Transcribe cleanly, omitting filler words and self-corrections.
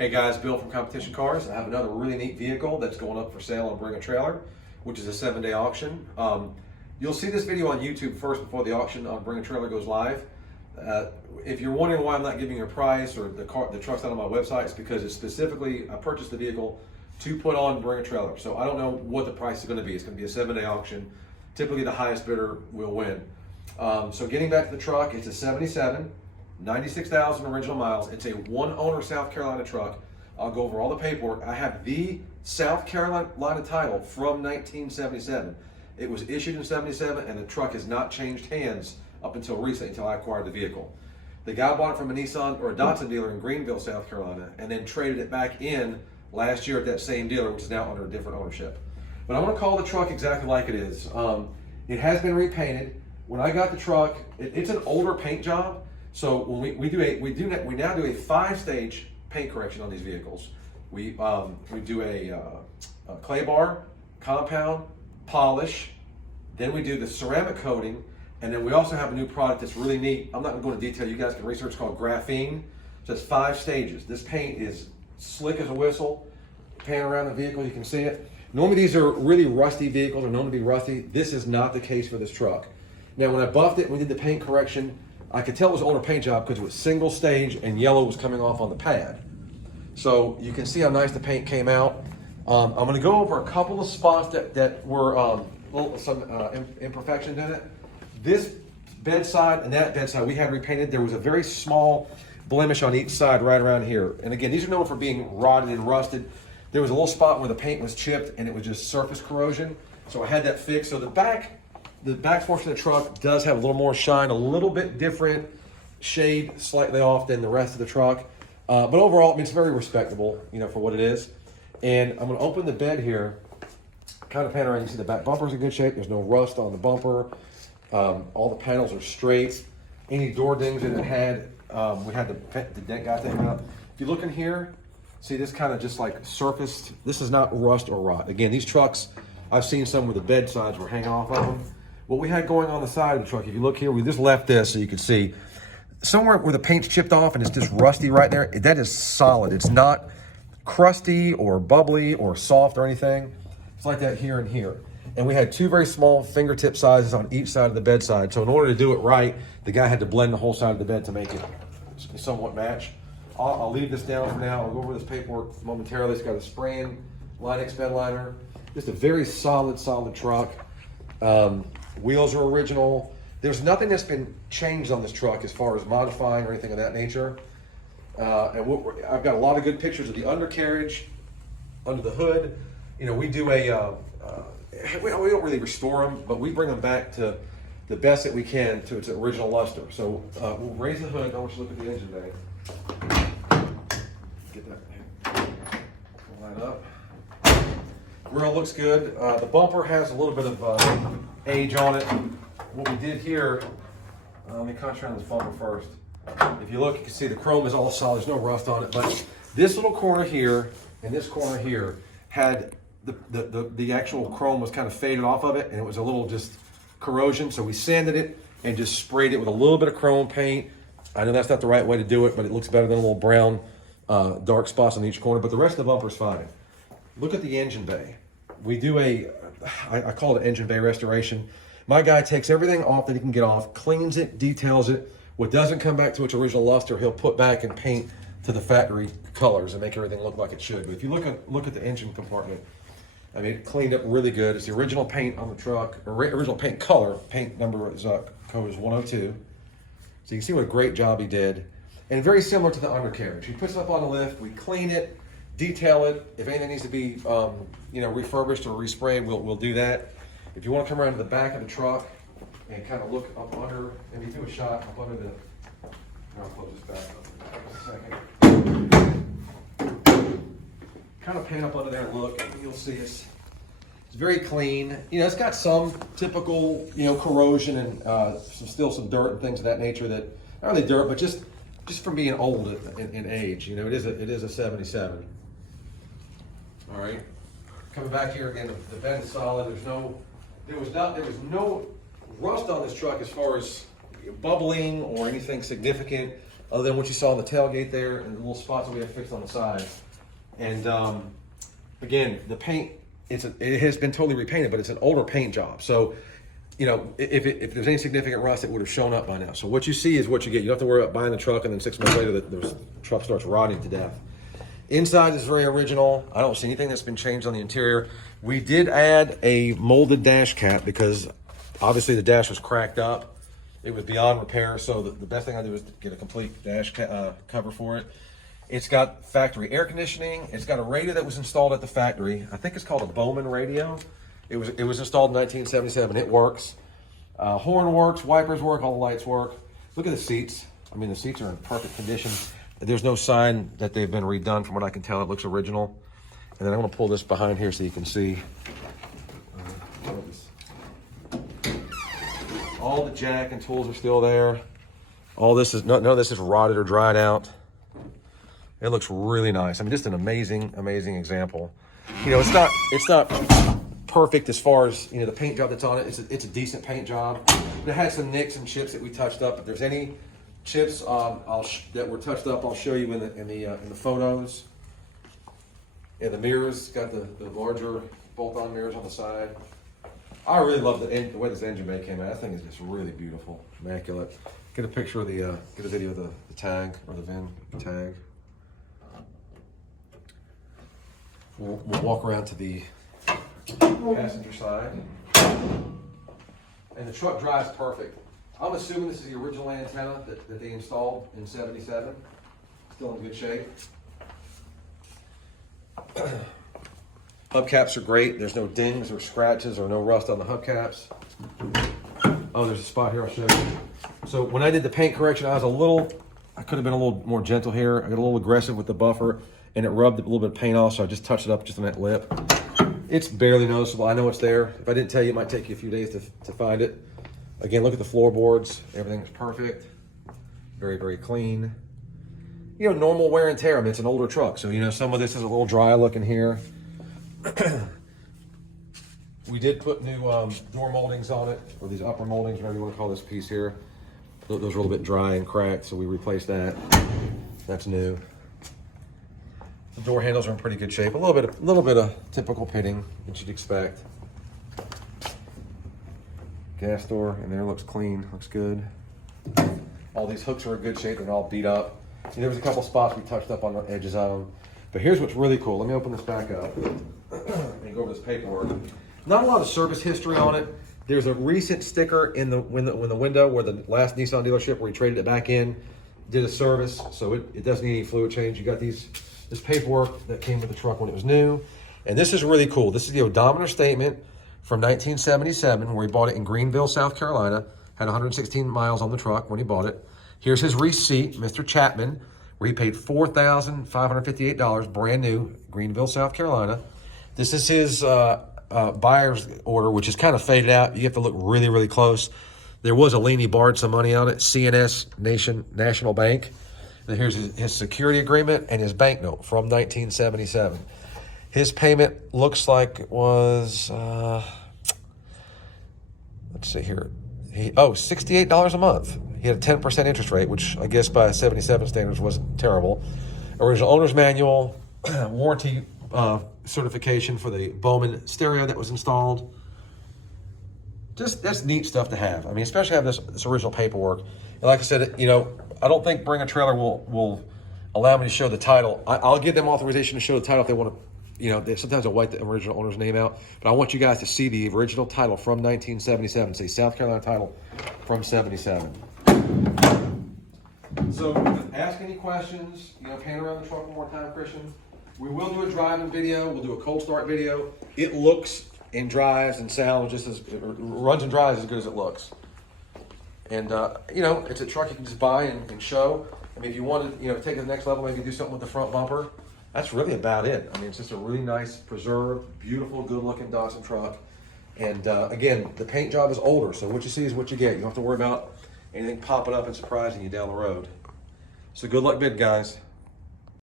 Hey guys, Bill from Competition Cars. I have another really neat vehicle that's going up for sale on Bring a Trailer, which is a 7-day auction. You'll see this video on YouTube first before the auction on Bring a Trailer goes live. If you're wondering why I'm not giving you a price or the truck's not on my website, it's because it's specifically, I purchased the vehicle to put on Bring a Trailer. So I don't know what the price is going to be. It's going to be a 7-day auction. Typically the highest bidder will win. So getting back to the truck, it's a 77. 96,000 original miles. It's a one owner South Carolina truck. I'll go over all the paperwork. I have the South Carolina title from 1977. It was issued in 77 and the truck has not changed hands up until recently, until I acquired the vehicle. The guy bought it from a Nissan or a Datsun dealer in Greenville, South Carolina, and then traded it back in last year at that same dealer, which is now under a different ownership. But I want to call the truck exactly like it is. It has been repainted. When I got the truck, it's an older paint job. So when we now do a 5-stage paint correction on these vehicles. We do a clay bar, compound, polish, then we do the ceramic coating, and then we also have a new product that's really neat. I'm not going to go into detail. You guys can research. It's called graphene. So it's 5 stages. This paint is slick as a whistle. Pan around the vehicle, you can see it. Normally these are really rusty vehicles, or known to be rusty. This is not the case for this truck. Now when I buffed it, we did the paint correction. I could tell it was an older paint job because it was single stage and yellow was coming off on the pad. So you can see how nice the paint came out. I'm going to go over a couple of spots that were some imperfections in it. This bedside and that bedside we had repainted. There was a very small blemish on each side right around here. And again, these are known for being rotted and rusted. There was a little spot where the paint was chipped and it was just surface corrosion. So I had that fixed. So the back portion of the truck does have a little more shine, a little bit different shade, slightly off than the rest of the truck. But overall, I mean, it's very respectable, for what it is. And I'm gonna open the bed here, kind of pan around. You see the back bumper's in good shape. There's no rust on the bumper. All the panels are straight. Any door dings that it had, we had the dent guy taken out. If you look in here, see this kind of just like surfaced. This is not rust or rot. Again, these trucks, I've seen some where the bed sides were hanging off of them. What we had going on the side of the truck, if you look here, we just left this so you can see somewhere where the paint's chipped off and it's just rusty right there. That is solid. It's not crusty or bubbly or soft or anything. It's like that here and here. And we had 2 very small fingertip sizes on each side of the bedside. So in order to do it right, the guy had to blend the whole side of the bed to make it somewhat match. I'll leave this down for now. I'll go over this paperwork momentarily. It's got a spray-in Line-X bed liner. Just a very solid truck. Wheels are original. There's nothing that's been changed on this truck as far as modifying or anything of that nature. I've got a lot of good pictures of the undercarriage, under the hood. We do we don't really restore them, but we bring them back to the best that we can to its original luster. So we'll raise the hood. I want you to look at the engine bay. Get that. Pull that up. Grill looks good. The bumper has a little bit of age on it. What we did here, let me concentrate on this bumper first. If you look, you can see the chrome is all solid. There's no rust on it, but this little corner here and this corner here had the actual chrome was kind of faded off of it, and it was a little just corrosion. So we sanded it and just sprayed it with a little bit of chrome paint. I know that's not the right way to do it, but it looks better than a little brown dark spots on each corner. But the rest of the bumper is fine. Look at the engine bay. We do I call it engine bay restoration. My guy takes everything off that he can get off, cleans it, details it. What doesn't come back to its original luster, he'll put back and paint to the factory colors and make everything look like it should. But if you look at the engine compartment, I mean, it cleaned up really good. It's the original paint on the truck, original paint color. Paint number is code is 102. So you can see what a great job he did. And very similar to the undercarriage. He puts it up on the lift, we clean it, detail it. If anything needs to be refurbished or resprayed, we'll do that. If you want to come around to the back of the truck and kind of look up under, and we do a shot up under the, I'll close this back up in a second. Kind of pan up under there and look, and you'll see it's very clean. It's got some typical, corrosion and still some dirt and things of that nature that, not really dirt, but just from being old in age. It is a 77. All right. Coming back here again, the bed is solid. There was no rust on this truck as far as bubbling or anything significant. other than what you saw on the tailgate there and the little spots that we have fixed on the side. And again, the paint, it has been totally repainted, but it's an older paint job. So, you know, if there's any significant rust, it would have shown up by now. So what you see is what you get. You don't have to worry about buying the truck and then 6 months later the truck starts rotting to death. Inside is very original. I don't see anything that's been changed on the interior. We did add a molded dash cap because obviously the dash was cracked up. It was beyond repair, so the best thing I did was get a complete dash cover for it. It's got factory air conditioning. It's got a radio that was installed at the factory. I think it's called a Bowman radio. It was installed in 1977. It works. Horn works, wipers work, all the lights work. Look at the seats. I mean, the seats are in perfect condition. There's no sign that they've been redone from what I can tell. It looks original. And then I'm gonna pull this behind here so you can see. All the jack and tools are still there. All this is, none of this is rotted or dried out. It looks really nice. I mean, just an amazing, amazing example. You know, it's not perfect as far as, you know, the paint job that's on it. It's a decent paint job. It has some nicks and chips that we touched up. If there's any chips that were touched up, I'll show you in the photos. And the mirrors, got the larger bolt-on mirrors on the side. I really love the way this engine bay came out. That thing is just really beautiful, immaculate. Get a picture of get a video of the tag or the VIN tag. We'll walk around to the passenger side. And the truck drives perfect. I'm assuming this is the original antenna that they installed in '77. Still in good shape. Hubcaps are great. There's no dings or scratches or no rust on the hubcaps. Oh, there's a spot here I'll show you. So when I did the paint correction, I could have been a little more gentle here. I got a little aggressive with the buffer and it rubbed a little bit of paint off, so I just touched it up just on that lip. It's barely noticeable. I know it's there. If I didn't tell you, it might take you a few days to find it. Again, look at the floorboards. Everything's perfect. Very, very clean. You know, normal wear and tear. I mean, it's an older truck, so, you know, some of this is a little dry looking here. We did put new door moldings on it, or these upper moldings, whatever you want to call this piece here. Those are a little bit dry and cracked, so we replaced that. That's new. The door handles are in pretty good shape. A little bit of typical pitting that you'd expect. Gas door in there looks clean, looks good. All these hooks are in good shape. They're all beat up. And there was a couple spots we touched up on the edges of them. But here's what's really cool. Let me open this back up and go over this paperwork. Not a lot of service history on it. There's a recent sticker in the window where the last Nissan dealership where he traded it back in did a service, so it doesn't need any fluid change. You got this paperwork that came with the truck when it was new. And this is really cool. This is the odometer statement from 1977 where he bought it in Greenville, South Carolina. Had 116 miles on the truck when he bought it. Here's his receipt, Mr. Chapman, where he paid $4,558, brand new, Greenville, South Carolina. This is his buyer's order, which is kind of faded out. You have to look really, really close. There was a lien, he borrowed some money on it, CNS National Bank. And here's his security agreement and his bank note from 1977. His payment looks like it was, let's see here. $68 a month. He had a 10% interest rate, which I guess by 77 standards wasn't terrible. Original owner's manual, warranty certification for the Bowman stereo that was installed. Just, that's neat stuff to have. I mean, especially have this original paperwork. And like I said, you know, I don't think Bring a Trailer will allow me to show the title. I'll give them authorization to show the title if they want to. You know, sometimes I'll white the original owner's name out, but I want you guys to see the original title from 1977. Say South Carolina title from 77. So ask any questions, you know, pan around the truck one more time, Christian. We will do a driving video. We'll do a cold start video. It looks and drives and sounds just as, it runs and drives as good as it looks. And, you know, it's a truck you can just buy and show. I mean, if you want to, you know, take it to the next level, maybe do something with the front bumper. That's really about it. I mean, it's just a really nice, preserved, beautiful, good-looking Datsun truck. And again, the paint job is older, so what you see is what you get. You don't have to worry about anything popping up and surprising you down the road. So good luck bidding, guys.